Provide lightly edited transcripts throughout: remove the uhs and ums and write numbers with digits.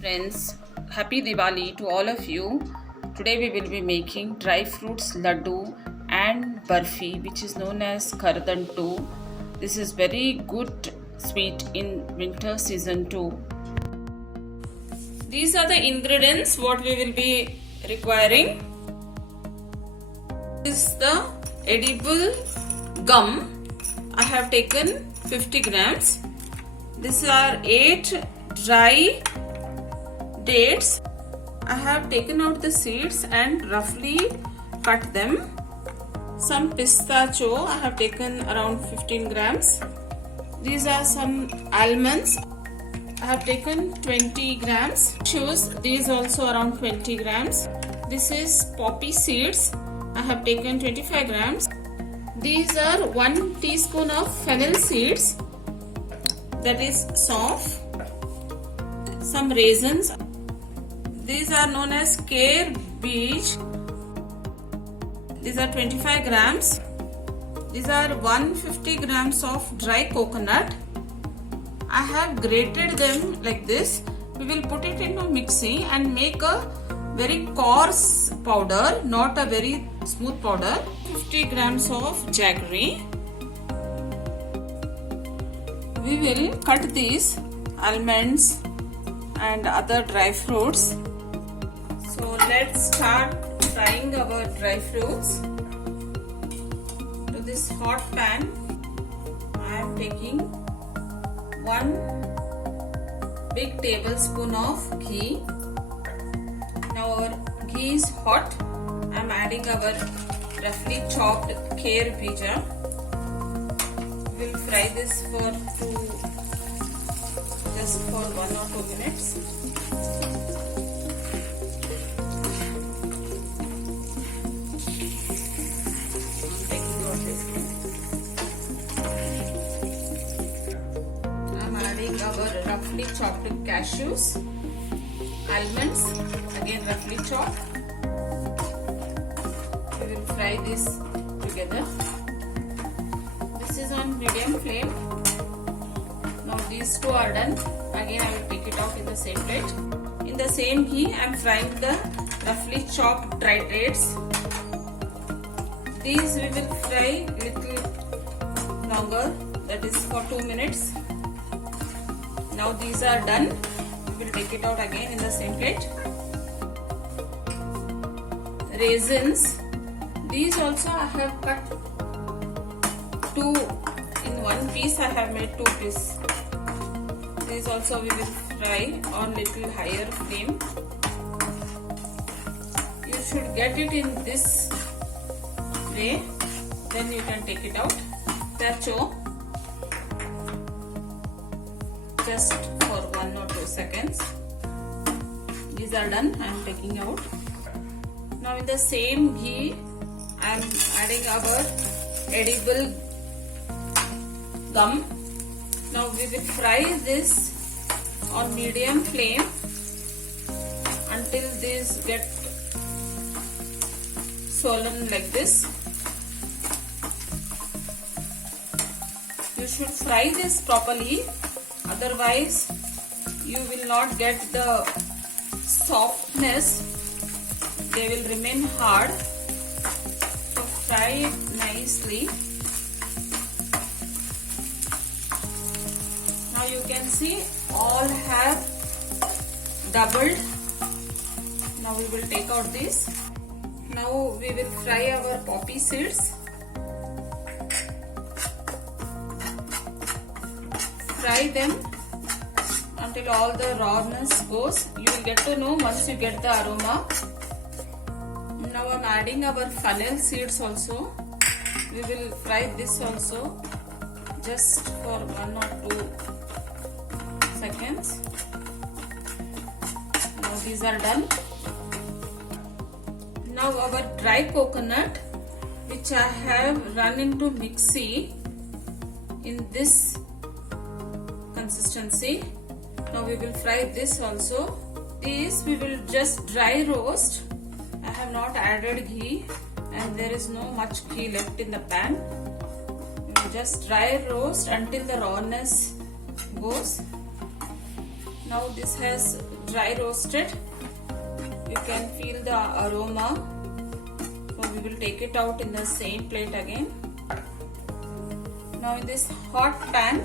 Friends, happy Diwali to all of you. Today we will be making dry fruits laddu and barfi, which is known as kardantu. This is very good sweet in winter season too. These are the ingredients what we will be requiring. This is the edible gum. I have taken 50 grams. These are 8 dry dates. I have taken out the seeds and roughly cut them. Some pistachio, I have taken around 15 grams. These are some almonds. I have taken 20 grams. Cashews, these also around 20 grams. This is poppy seeds. I have taken 25 grams. These are 1 teaspoon of fennel seeds. That is soft. Some raisins. These are known as care beej. These are 25 grams. These are 150 grams of dry coconut. I have grated them like this. We will put it into mixie and make a very coarse powder, not a very smooth powder. 50 grams of jaggery. We will cut these almonds and other dry fruits. So let's start frying our dry fruits. To this hot pan, I am taking 1 big tablespoon of ghee. Now our ghee is hot. I am adding our roughly chopped care bija. We will fry this for just for 1 or 2 minutes. Our roughly chopped cashews, almonds, again roughly chopped. We will fry this together. This is on medium flame. Now these two are done. Again I will take it out in the same plate. In the same ghee I am frying the roughly chopped dry dates. These we will fry little longer, that is for 2 minutes. Now these are done. We will take it out again in the same plate. Raisins. These also I have cut 2 in 1 piece. I have made 2 pieces. These also we will fry on little higher flame. You should get it in this way. Then you can take it out. Pistachio. Just for 1 or 2 seconds. These are done. I am taking out. Now in the same ghee, I am adding our edible gum. Now we will fry this on medium flame until these get swollen like this. You should fry this properly. Otherwise, you will not get the softness. They will remain hard. So fry it nicely. Now you can see all have doubled. Now we will take out this. Now we will fry our poppy seeds. Fry them until all the rawness goes. You will get to know once you get the aroma. Now I am adding our fennel seeds also. We will fry this also just for 1 or 2 seconds. Now these are done. Now our dry coconut, which I have run into mixie in this consistency. Now we will fry this also. This we will just dry roast. I have not added ghee and there is no much ghee left in the pan. We will just dry roast until the rawness goes. Now this has dry roasted. You can feel the aroma. So we will take it out in the same plate again. Now in this hot pan,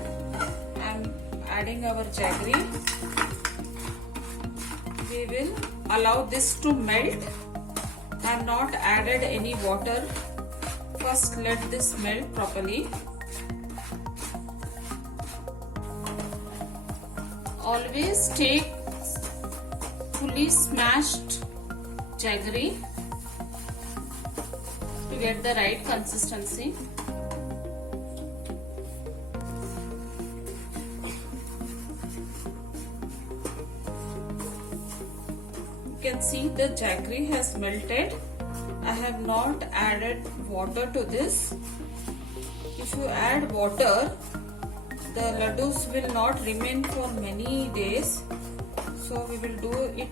I am adding our jaggery. We will allow this to melt. I have not added any water. First let this melt properly. Always take fully smashed jaggery to get the right consistency. You can see the jaggery has melted. I have not added water to this. If you add water, the laddus will not remain for many days. So we will do it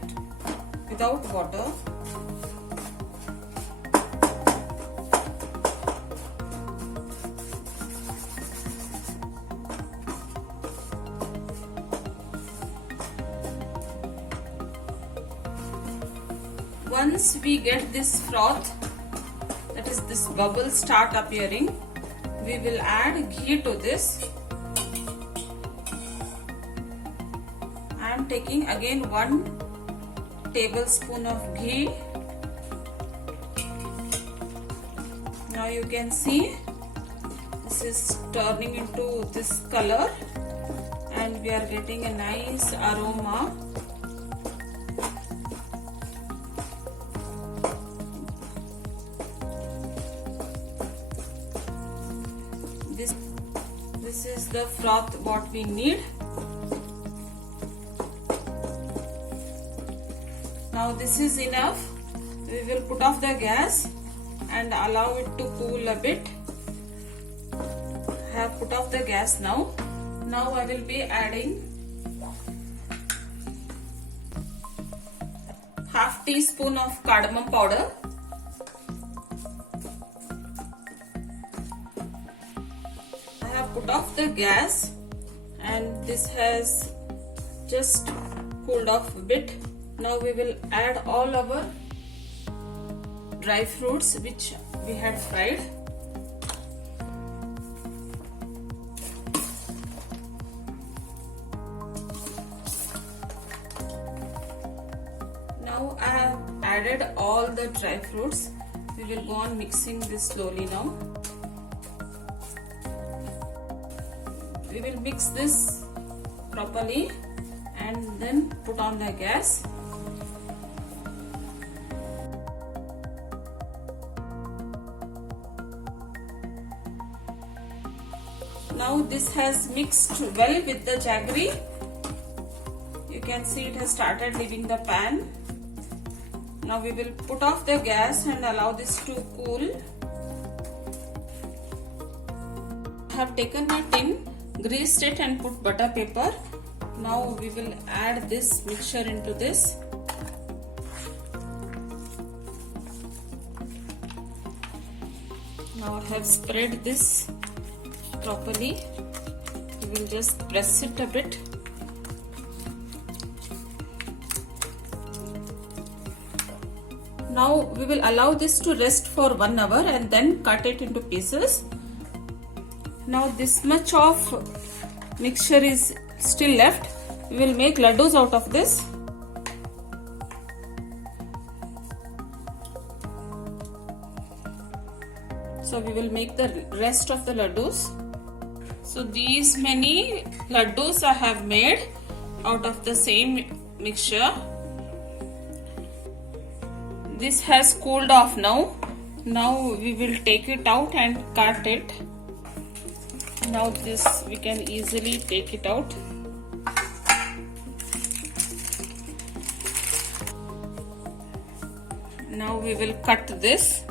without water. Once we get this froth, that is this bubble start appearing, we will add ghee to this. I am taking again 1 tablespoon of ghee. Now you can see this is turning into this color and we are getting a nice aroma. This is the froth what we need. Now this is enough. We will put off the gas and allow it to cool a bit. I have put off the gas now. Now I will be adding half teaspoon of cardamom powder. I have put off the gas and this has just cooled off a bit. Now we will add all our dry fruits which we had fried. Now I have added all the dry fruits. We will go on mixing this slowly now. We will mix this properly and then put on the gas. Now this has mixed well with the jaggery. You can see it has started leaving the pan. Now we will put off the gas and allow this to cool. I have taken a tin, greased it and put butter paper. Now we will add this mixture into this. Now I have spread this properly. We will just press it a bit. Now we will allow this to rest for 1 hour and then cut it into pieces. Now this much of mixture is still left. We will make laddus out of this. So we will make the rest of the laddus. So these many laddus I have made out of the same mixture. This has cooled off now. Now we will take it out and cut it. Now this we can easily take it out. Now we will cut this.